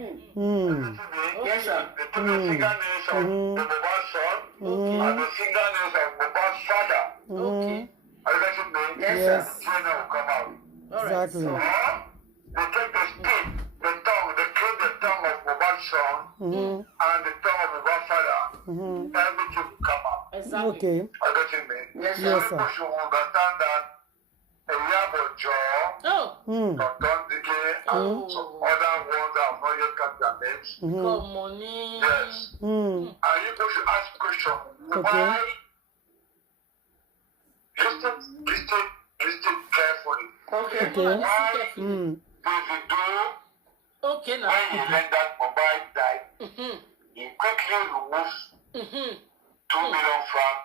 Yes, sir. They took the fingernails of the Mohbad son and the fingernails of Mohbad's father. Okay. Are you getting me? Yes, sir. sir. The trainer will come out. Exactly. They take the stick, the tongue, they kill the tongue of Mohbad's son and the tongue of Mohbad's father. Everything will come out. Exactly. Okay. Are you getting me? Yes, so sir. people should understand that a jaw, Tontikeh, and some other ones that have not yet got their names. Got money. Yes. And you should ask questions. Why? Listen carefully. Okay. Why Davido, okay, now. when he learned that Mohbad died, he quickly removed 2 million francs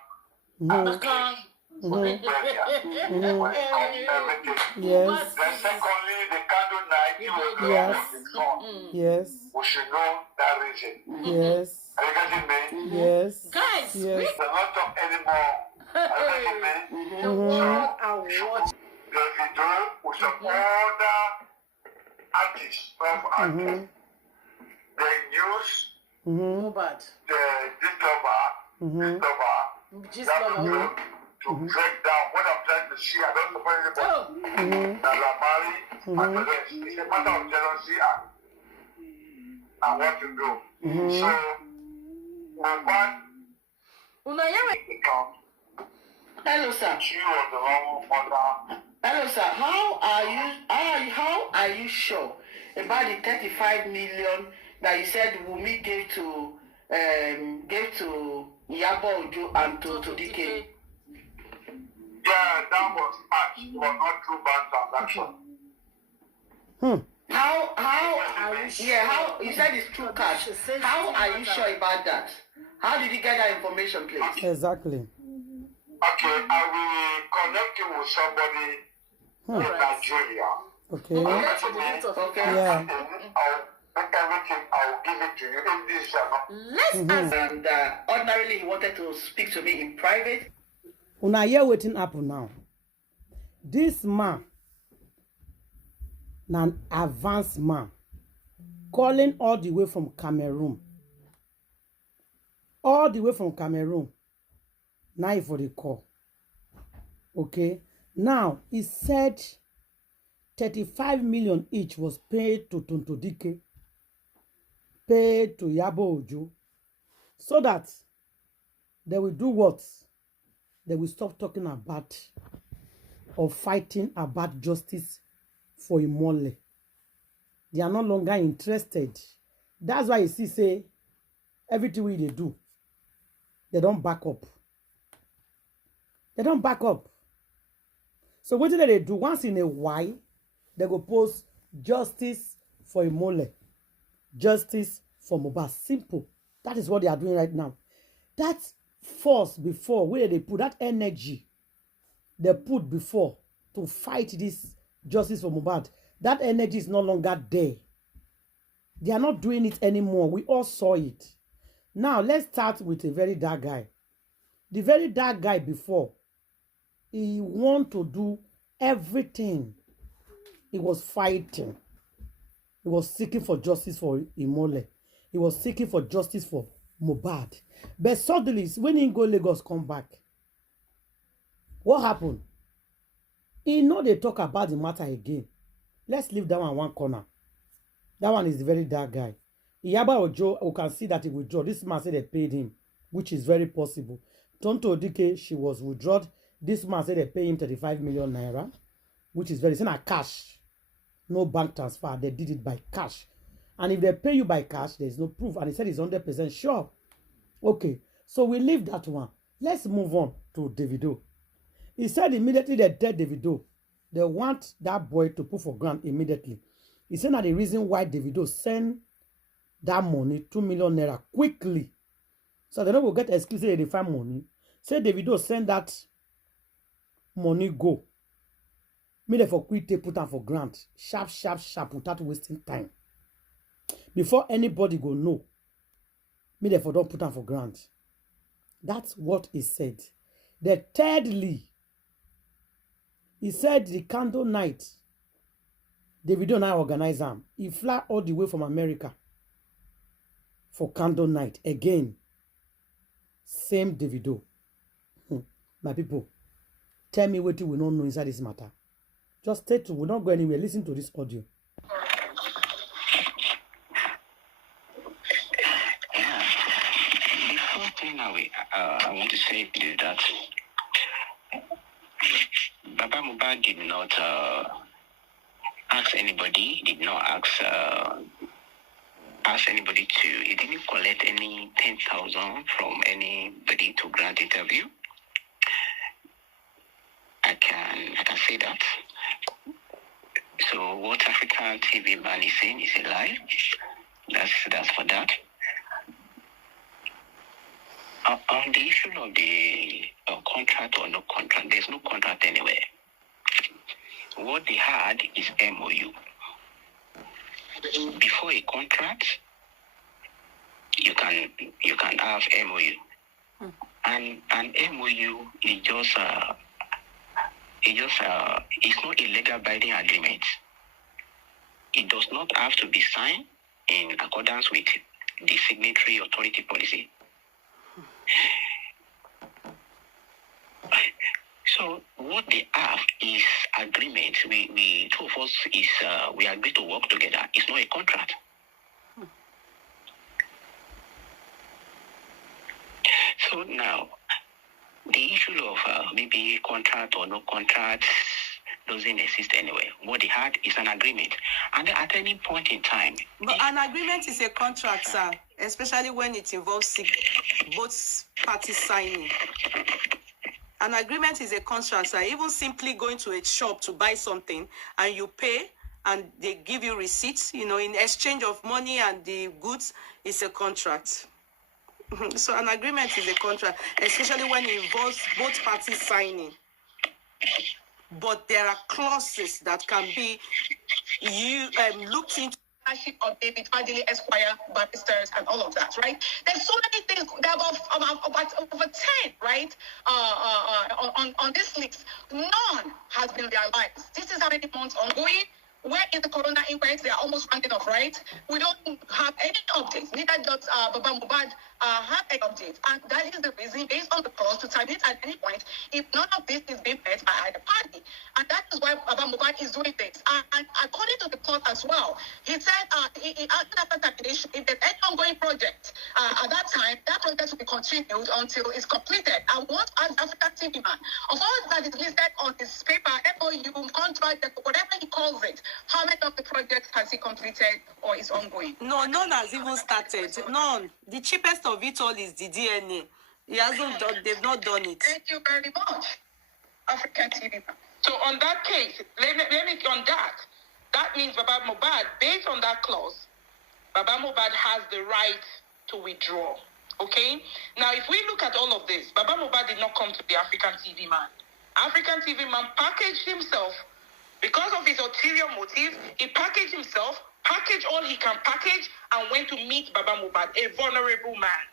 for the burial. Everything. Yes. Then secondly, the candle night, he was going with his son. Yes. We should know that reason. Yes. Are you getting me? Yes. Guys, yes. We cannot talk anymore. Are you getting me? The world and what? Davido with some other artists of artists. They use Mohbad. this lover, Just that love video to break down what I'm trying to see. I don't suppose anybody that are married and the rest. It's a matter of jealousy and what to do. So, Mohbad, Hello, sir. she was the wrong mother. Hello, sir. How are you sure about the 35 million that you said Wumi gave to Yabo and to Tontikeh? Yeah, that was match. It was not true bank transaction. How are you sure? Yeah, how you said it's true cash. How are you sure about that? How did you get that information, please? Exactly. Okay, I will connect you with somebody in Nigeria. Okay. Okay. Yeah. I'll make everything, I'll give it to you in this channel. Let's and ordinarily he wanted to speak to me in private. Una hear wetin happen now. This man, an advanced man, calling all the way from Cameroon. All the way from Cameroon. Now for the call. Okay. Now, he said 35 million each was paid to Tontikeh, paid to Yabo Ojo, so that they will do what? They will stop talking about or fighting about justice for Imole. They are no longer interested. That's why you see, say, everything they do, they don't back up. They don't back up. So what do they do? Once in a while, they go post justice for Imole, justice for Mohbad. Simple. That is what they are doing right now. That force before, where they put that energy they put before to fight this justice for Mohbad, that energy is no longer there. They are not doing it anymore. We all saw it. Now, let's start with a very dark guy. The very dark guy before, he want to do everything. He was fighting. He was seeking for justice for Imole. He was seeking for justice for Mohbad. But suddenly, when he go Lagos, come back. What happened? He know they talk about the matter again. Let's leave that one corner. That one is the very dark guy. Yaba Ojo, we can see that he withdraw. This man said they paid him, which is very possible. Tontikeh, she was withdrawn. This man said they pay him 35 million naira, which is very, it's cash. No bank transfer. They did it by cash. And if they pay you by cash, there's no proof. And he said he's 100% sure. Okay, so we leave that one. Let's move on to Davido. He said immediately they tell Davido, they want that boy to put for grant immediately. He said that the reason why Davido send that money, 2 million naira, quickly. So they don't go get excuse they find money. Say Davido send that money go. Me they for quick take put on for grant. Sharp, sharp, sharp, without wasting time. Before anybody go know. Me they for don't put on for grant. That's what he said. The thirdly, he said the candle night, Davido now organize them. He fly all the way from America for candle night. Again, same Davido. My people, tell me what you will not know inside this matter. Just stay tuned. We'll not go anywhere. Listen to this audio. Before thing I want to say to you that Baba Mohbad did not ask anybody, did not ask anybody to, he didn't collect any 10,000 from anybody to grant interview. I can say that. So what African TV man is saying is a lie. That's for that. On the issue of the contract or no contract, there's no contract anywhere. What they had is MOU. Before a contract, you can have MOU, and an MOU is just it's not a legal binding agreement. It does not have to be signed in accordance with the signatory authority policy. So what they have is agreement. We two of us is we agree to work together. It's not a contract. So now, the issue of maybe contract or no contract doesn't exist anywhere. What they had is an agreement, and at any point in time. But an agreement is a contract, sir, especially when it involves both parties signing. An agreement is a contract, sir. Even simply going to a shop to buy something and you pay and they give you receipts, in exchange of money and the goods, is a contract. So an agreement is a contract, especially when it involves both parties signing. But there are clauses that can be looked into. Of David Fadili Esquire, barristers, and all of that, right? There's so many things. There are about over 10, right? On this list, none has been realized. This is how many months ongoing. Where is the corona inquest? They are almost rounding off, right? We don't have any updates. Neither does Baba Mohbad have any updates. And that is the reason, based on the clause, to terminate at any point if none of this is being met by either party. And that is why Baba Mohbad is doing this. And according to the clause as well, he said after termination, if there's any ongoing project at that time, that project will be continued until it's completed. And what as African TV man, of all that is listed on his paper, MOU, contract, whatever he calls it, how many of the projects has he completed or is ongoing? No, none has even started. None. The cheapest of it all is the DNA. He hasn't done. They've not done it. Thank you very much, African TV. So on that case, let me on that. That means Baba Mohbad, based on that clause, Baba Mohbad has the right to withdraw. Okay. Now, if we look at all of this, Baba Mohbad did not come to the African TV man. African TV man packaged himself. Because of his ulterior motive, he packaged himself, packaged all he can package, and went to meet Baba Mohbad, a vulnerable man.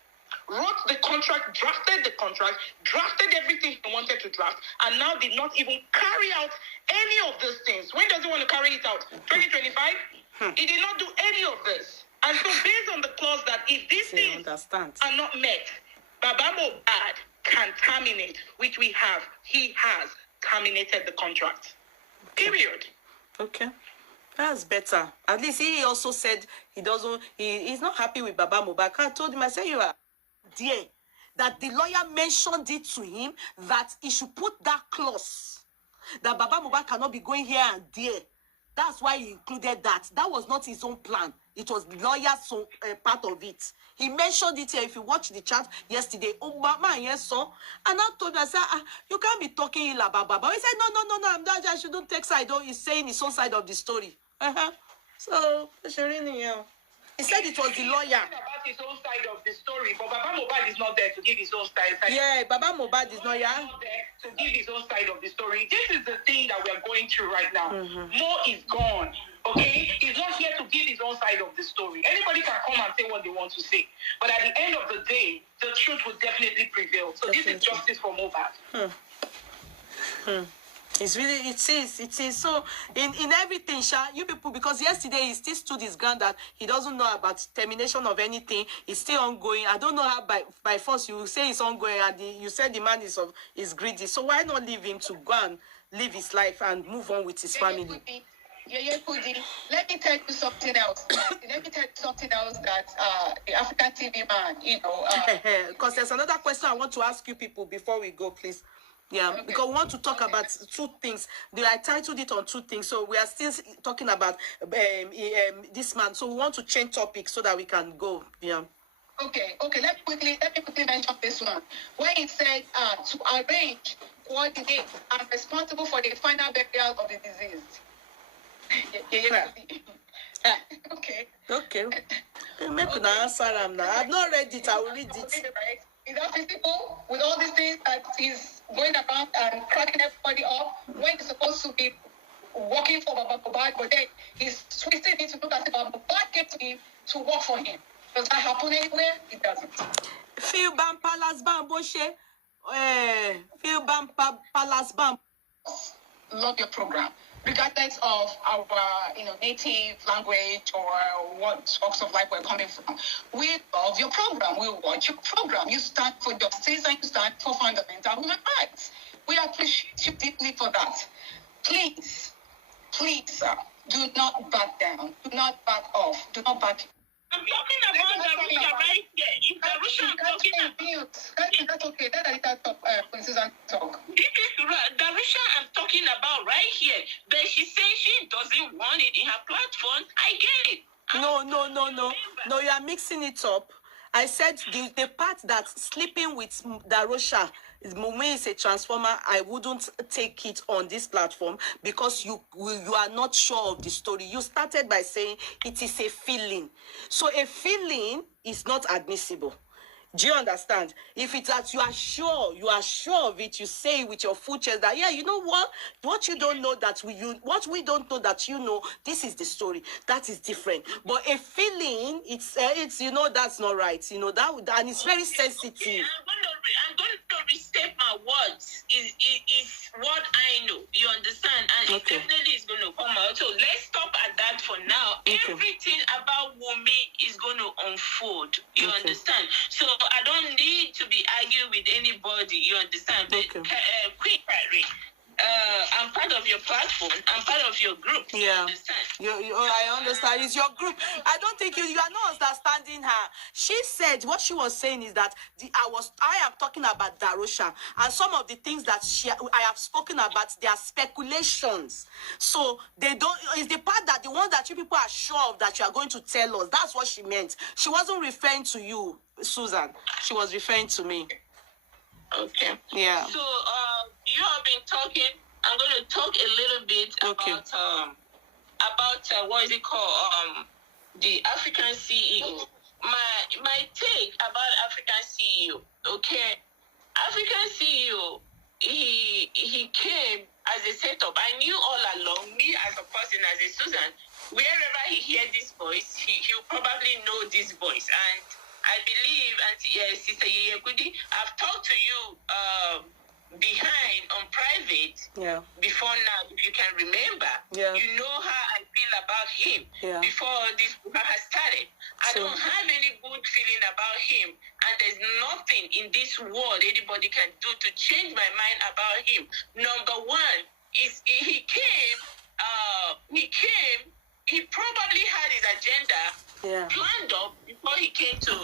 Wrote the contract, drafted the contract, drafted everything he wanted to draft, and now did not even carry out any of those things. When does he want to carry it out? 2025? He did not do any of this. And so based on the clause that if these things are not met, Baba Mohbad can terminate, which we have. He has terminated the contract. Period. Okay. That's better. At least he also said he's not happy with Baba Mohbad. I told him, I said, you are dear, that the lawyer mentioned it to him that he should put that clause that Baba Mohbad cannot be going here and there. That's why he included that. That was not his own plan. It was the lawyer's part of it. He mentioned it here. If you watch the chat yesterday, oh, Mama, yes, so. And I told him, I said, you can't be talking ill about Baba. He said, no, I'm not, I shouldn't take side. Oh, he's saying his own side of the story. So, he said it was the lawyer. About his own side of the story, but Baba Mohbad is not there to give his own side. Yeah, Baba Mohbad is not here. Not there to give his own side of the story. This is the thing that we are going through right now. Mo is gone. Okay, he's not here to give his own side of the story. Anybody can come and say what they want to say, but at the end of the day, the truth will definitely prevail. So this is justice for Mohbad. It's really, it is. So in everything, Sha, you people, because yesterday he still stood his ground that he doesn't know about termination of anything. It's still ongoing. I don't know how by force you say it's ongoing, and you said the man is greedy. So why not leave him to go and live his life and move on with his family? Kudi, let me tell you something else. That the African TV man, because there's another question I want to ask you people before we go, please. Yeah, okay. Because we want to talk about two things. I titled it on two things, so we are still talking about this man. So we want to change topic so that we can go. Yeah. Okay. Let me quickly mention this one. When it said to arrange, coordinate, and responsible for the final burial of the deceased. Okay. Maybe now answer him now. I've not read it. I will read it. Right? Is that physical with all these things that is going around and cracking everybody up when he's supposed to be working for Mohbad, but then he's twisting it to look as if Mohbad came to him to work for him. Does that happen anywhere? It doesn't. Philmond Palace Bam Boshe. Philmond Palace Bam. Love your program, regardless of our native language or what walks of life we're coming from. We love your program. We watch your program. You stand for justice and you stand for fundamental human rights. We appreciate you deeply for that. Please, sir, do not back down. Do not back off. Do not back. I'm talking about Darusha right here. If Darusha I'm talking about... That's okay. Let Anita talk, Susan talk. This is Darusha I'm talking about right here. But she says she doesn't want it in her platform. I get it. No, you are mixing it up. I said the part that sleeping with Darusha is a transformer. I wouldn't take it on this platform because you are not sure of the story. You started by saying it is a feeling. So a feeling is not admissible. Do you understand? If it's that you are sure of it, you say it with your full chest that, yeah, you know what you don't know that what we don't know that you know, this is the story. That is different. But a feeling, it's that's not right. That and it's very sensitive. Okay, I'm going to restate my words. Is what I know. You understand? And it definitely is going to come out. So let's stop at that for now. Okay. Everything about Wumi is going to unfold. You understand? So I don't need to be arguing with anybody. You understand? But quick, I'm part of your platform. I'm part of your group. Yeah. You understand? I understand. It's your group. I don't think you are not understanding her. She said what she was saying is that I am talking about Darusha, and some of the things that I have spoken about, they are speculations. So they don't. It's the part that the ones that you people are sure of that you are going to tell us. That's what she meant. She wasn't referring to you, Susan. She was referring to me. Okay. Yeah. So you have been talking. I'm going to talk a little bit about what is it called? The African CEO. My take about African CEO. Okay, African CEO. He came as a setup. I knew all along. Me as a person, as a Susan, wherever he hears this voice, he'll probably know this voice. And I believe, Sister Yekudi, I've talked to you behind on private before now, if you can remember. Yeah. You know how I feel about him before this program has started. I don't have any good feeling about him, and there's nothing in this world anybody can do to change my mind about him. Number one is he probably had his agenda planned up before he came to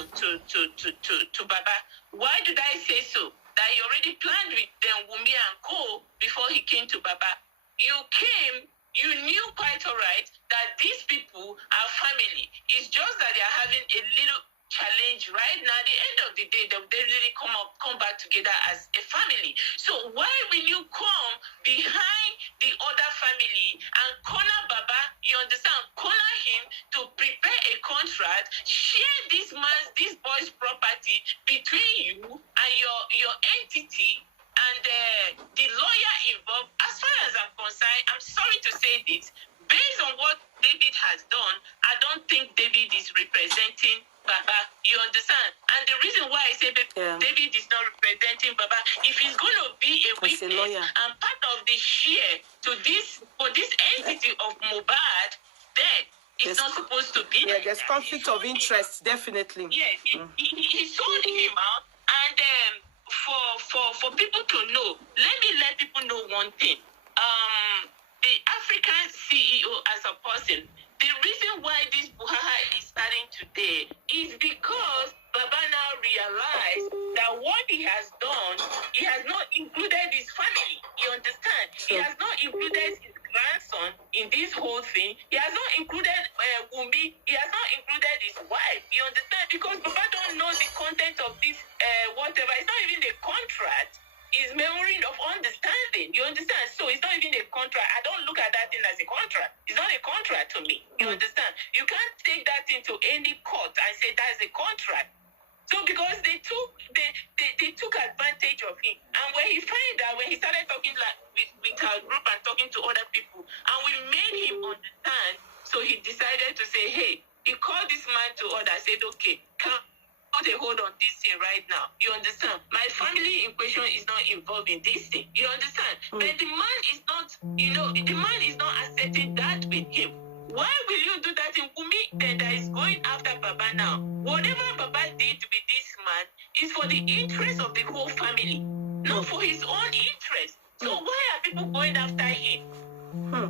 Baba. Why did I say so? That he already planned with them, Wumi and Co. before he came to Baba. You knew quite all right that these people are family. It's just that they are having a little challenge right now. At the end of the day, they really come back together as a family. So why will you come behind the other family and corner Baba? You understand? Corner him to prepare a contract, share this boy's property between you and your entity and the lawyer involved. As far as I'm concerned, I'm sorry to say this, based on what David has done, I don't think David is representing Baba. You understand? And the reason why I say David is not representing Baba, if he's going to be a witness and part of the share to this for this entity of Mohbad, then it's not supposed to be. Yeah, there's conflict of interest, definitely. Yeah, he sold him out, and for people to know, let people know one thing. The African CEO as a person, the reason why this Buhaha is starting today is because Baba now realized that what he has done, he has not included his family. You understand? He has not included his grandson in this whole thing. He has not included Wumi. He has not included his wife. You understand? Because Baba don't know the content of this whatever. It's not even the contract. Is memory of understanding. You understand? So it's not even a contract. I don't look at that thing as a contract. It's not a contract to me. You understand? You can't take that into any court and say that's a contract. So because they took advantage of him, and when he found out, when he started talking like with our group and talking to other people, and we made him understand, so he decided to say, hey, he called this man to order, said, okay, come. Put a hold on this thing right now. You understand? My family in question is not involved in this thing. You understand? But the man is not, the man is not accepting that with him. Why will you do that in Wumi? Then that is going after Baba now. Whatever Baba did with this man is for the interest of the whole family, not for his own interest. So why are people going after him?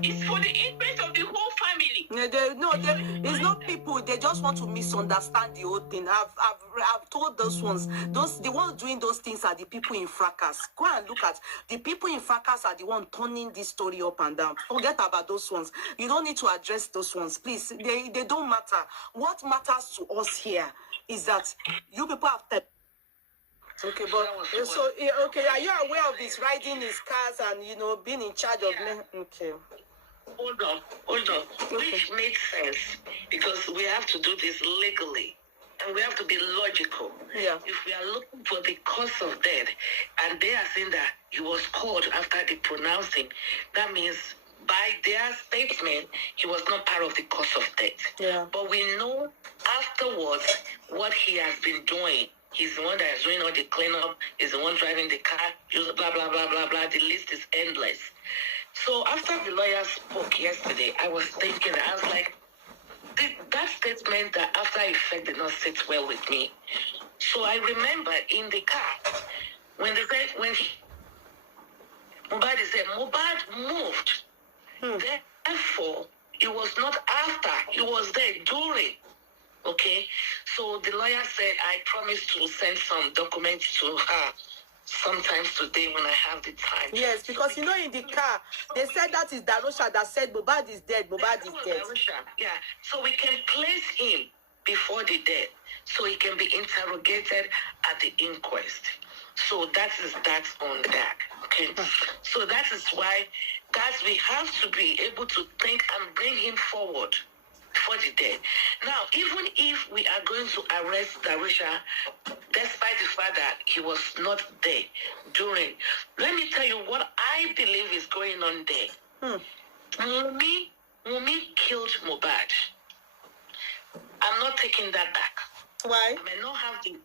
It's for the interest of the whole family. It's not people. They just want to misunderstand the whole thing. I've told those ones. The ones doing those things are the people in fracas. Go and look at the people in fracas are the one turning this story up and down. Forget about those ones. You don't need to address those ones, please. They don't matter. What matters to us here is that you people have. Okay, but so okay, are you aware of his riding his cars and being in charge of men? Okay. Hold on. Which makes sense because we have to do this legally and we have to be logical. Yeah. If we are looking for the cause of death and they are saying that he was called after the pronouncing, that means by their statement he was not part of the cause of death. Yeah. But we know afterwards what he has been doing. He's the one that is doing all the cleanup. He's the one driving the car. Blah, blah, blah, blah, blah. The list is endless. So after the lawyer spoke yesterday, I was thinking, I was like, that statement that after effect did not sit well with me. So I remember in the car, when Mohbad said, Mohbad moved. Therefore, it was not after, it was there during. Okay, so the lawyer said, I promised to send some documents to her sometimes today when I have the time. Yes, because in the car, they said that is Darosha that said Mohbad is dead, Mohbad is dead. Yeah, so we can place him before the death, so he can be interrogated at the inquest. So that's on that. Okay, so that is why, guys, we have to be able to think and bring him forward for the dead. Now, even if we are going to arrest Darusha, despite the fact that he was not there during, let me tell you what I believe is going on there. Wumi killed Mohbad. I'm not taking that back. Why? I may not have the.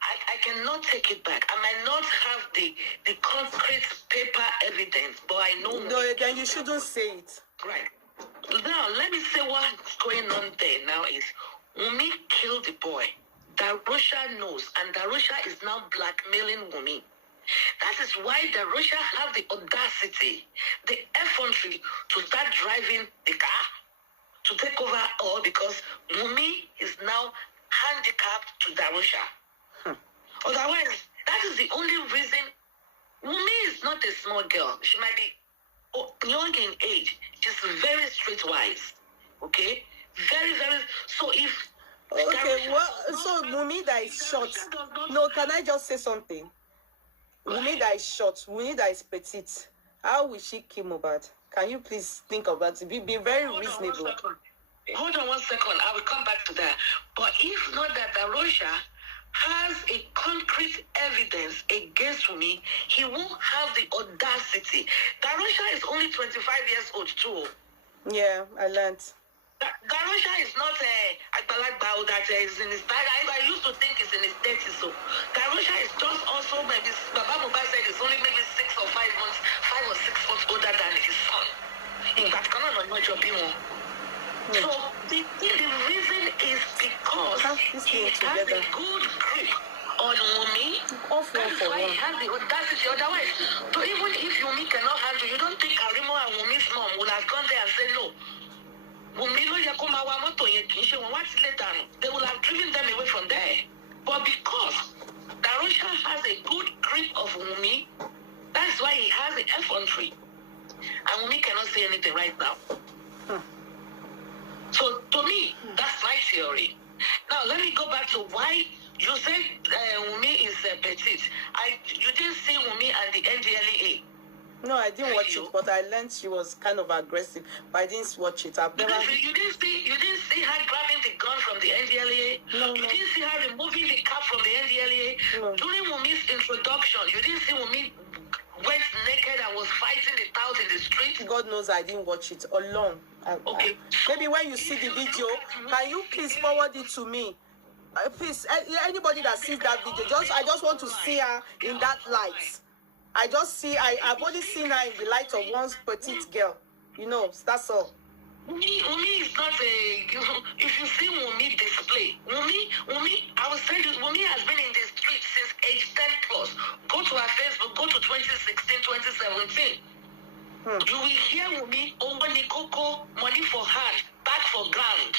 I cannot take it back. I might not have the concrete paper evidence, but I know. No, then you shouldn't say it. Right. Now, let me say what's going on there now is Wumi killed the boy. Darusha knows, and Darusha is now blackmailing Wumi. That is why Darusha have the audacity, the effrontery to start driving the car to take over all because Wumi is now handicapped to Darusha. Otherwise, that is the only reason. Wumi is not a small girl. She might be young in age, just very streetwise. Okay? Very, very. So if. Okay, so Wumi that is short. No, can I just say something? Wumi that is short, Wumi that is petite. How will she kill Mohbad? Can you please think of that? Be very reasonable. Hold on one second. I will come back to that. But if not that Darosha has a concrete evidence against me, he won't have the audacity. Darosha is only 25 years old too. Yeah, I learned. Darusha is not a Agbalagba that is in his bag. I used to think it's in his 30s. So Darusha is just also maybe Baba Mohbad said it's only maybe 6 or 5 months, 5 or 6 months older than his son. In that cannot not your people. So the reason is because he has a good grip on Wunmi. That's why he has the audacity. Otherwise, so even if Wunmi cannot handle, you don't think Karimo and Wunmi's mom will have gone there and said no. Wunmi no yakoma wa moto ye kishe wa what's later. They will have driven them away from there. But because Darusha has a good grip of Wunmi, that's why he has the effrontery. And Wunmi cannot say anything right now. So to me, that's my theory. Now let me go back to why you said Wunmi is petite. You didn't see Wunmi and the NDLEA. No, I didn't watch it, but I learned she was kind of aggressive. But I didn't watch it. I've never. You didn't see her grabbing the gun from the NDLEA. No. You didn't see her removing the cap from the NDLEA. No. During Wunmi's introduction, you didn't see Wunmi went naked and was fighting the cows in the street. God knows I didn't watch it alone. Okay. Maybe when you see the video, can you please forward it to me? Please, anybody that sees that video, I just want to see her in that light. I've only seen her in the light of one petite girl. You know, that's all. Wunmi is not a. If you see Wunmi display, Wunmi, I will tell you, Wunmi has been in the street since age 10 plus. Go to her Facebook, go to 2016, 2017. You will hear Wunmi, Nikoko, money for hand, back for ground.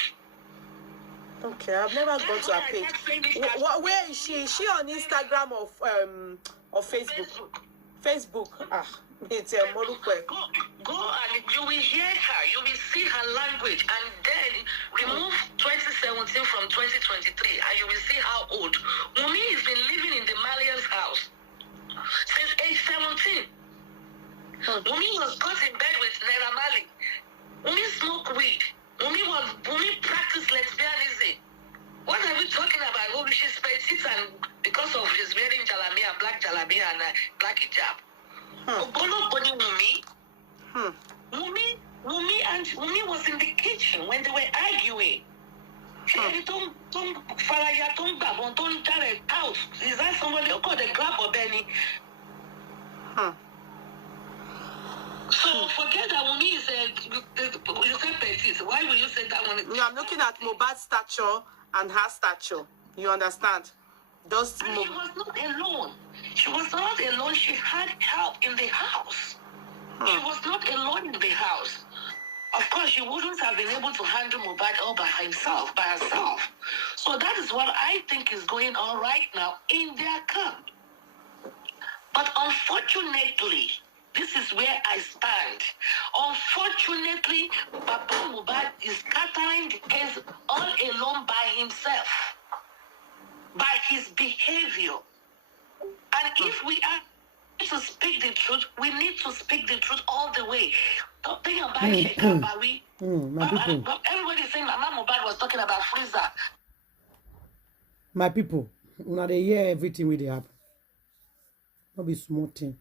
Okay, I've never gone to her page. Where is she? Is she on Instagram or Facebook? Facebook. It's a Morukwe. Go and you will hear her. You will see her language, and then remove 2017 from 2023, and you will see how old. Wunmi has been living in the Malian's house since age 17. Wunmi was caught in bed with Naira Marley. Wunmi smoked weed. Wunmi practiced lesbianism. What are we talking about? Oh, she's petite and because of his wearing jalabia, black jalabia and black hijab. Wunmi was in the kitchen when they were arguing. Is that somebody who called the grab or Benny? So forget that Wunmi is you said petite. Why will you say that one? I'm looking at Mohbad's stature and her stature. You understand? She was not alone. She was not alone. She had help in the house. She was not alone in the house. Of course, she wouldn't have been able to handle Mohbad all by herself. So that is what I think is going on right now in their camp. But unfortunately, this is where I stand. Unfortunately, Papa Mohbad is scattering the case all alone by himself, by his behavior. And if we are to speak the truth, we need to speak the truth all the way. Talking about Shekabawi, everybody is saying Mama Mohbad was talking about Freezer. My people, now they hear everything with the happen. Not be small thing.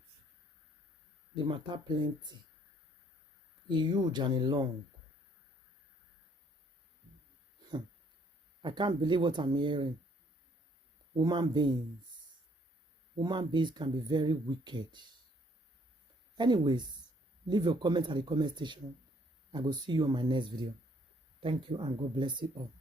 The matter plenty. A huge and a long. I can't believe what I'm hearing. Human beings can be very wicked. Anyways, leave your comments at the comment section. I will see you on my next video. Thank you and God bless you all.